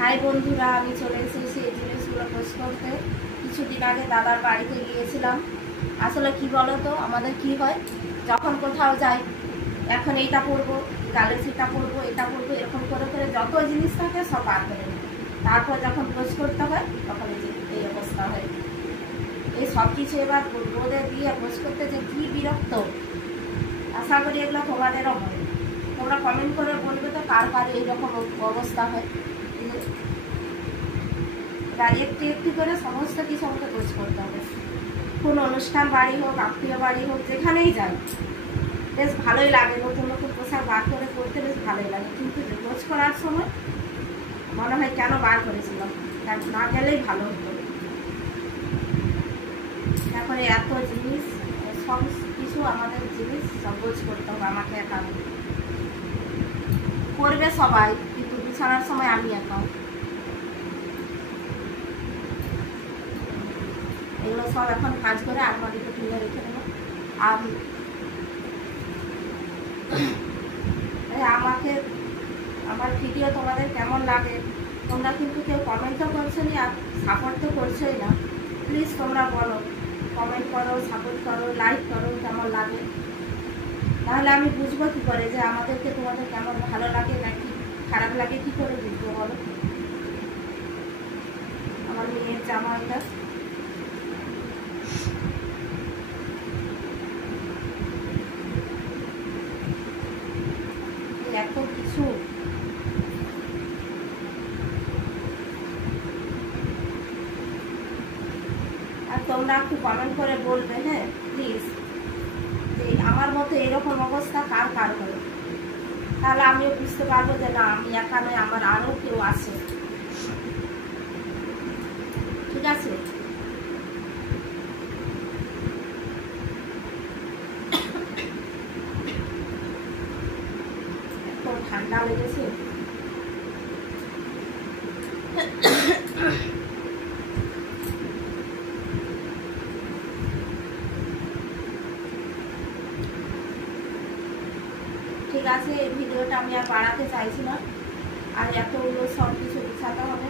High বন্ধুরা, আমি চলে এসেছি এই জিনিসগুলো পোস্ট করতে। কিছুদিন আগে দাদার বাড়িতে গিয়েছিলাম। আসলে কি বলো তো, আমাদের কি হয়, যখন কোথাও যাই, এখন এইটা পরবো, কালে সেটা পরবো, এটা পরবো, এরকম করে করে যত জিনিস থাকে সব বার করে নিই। তারপর যখন পোস্ট করতে হয় তখন এই অবস্থা হয়। এই সব কিছু এবার রোদে দিয়ে পোস্ট করতে যে কি বিরক্ত। আশা করি এগুলো তোমাদেরও হয়। তোমরা কমেন্ট করে বলবে তো কার কার এইরকম অবস্থা হয়। এবার একটু একটু করে সমস্ত কিছু আমাকে পোস্ট করতে হবে। কোনো অনুষ্ঠান বাড়ি হোক, আত্মীয় বাড়ি হোক, যেখানেই যাই বেশ ভালোই লাগে। নতুন নতুন পোশাক বার করে পরতে বেশ ভালোই লাগে, কিন্তু পোস্ট করার সময় মনে হয় কেন বার করেছিলাম, না গেলেই ভালো হতো। তারপরে এত জিনিস, সব কিছু আমাদের জিনিস সব পোস্ট করতে হবে আমাকে একা। করবে সবাই, কিন্তু বিছানার সময় আমি একা। এগুলো সব এখন কাজ করে আলমারিতে তুলে রেখে দেবো। আর আমাকে আমার ভিডিও তোমাদের কেমন লাগে তোমরা কিন্তু কেউ কমেন্টও করছো না, আর সাপোর্ট তো করছোই না। প্লিজ তোমরা বলো, কমেন্ট করো, সাপোর্ট করো, লাইক করো, কেমন লাগে। তাহলে আমি বুঝবো কী করে যে আমাদেরকে তোমাদের কেমন ভালো লাগে নাকি খারাপ লাগে, কী করে বুঝবো বলো। আমার মেয়ের জামা এটা, এত কিছু। আর তোমরা একটু কমেন্ট করে বলবে, হ্যাঁ প্লিজ, যে আমার মতো এরকম অবস্থা কার কার হলো। তাহলে আমিও বুঝতে পারবো যে না, আমি একা নয়, আমার আরও কেউ আছে। ঠিক আছে? এত ঠান্ডা লেগেছে। ঠিক আছে, এই ভিডিওটা আমি আর বাড়াতে চাইছি না। আর এতগুলো সব কিছু গুছাতে হবে।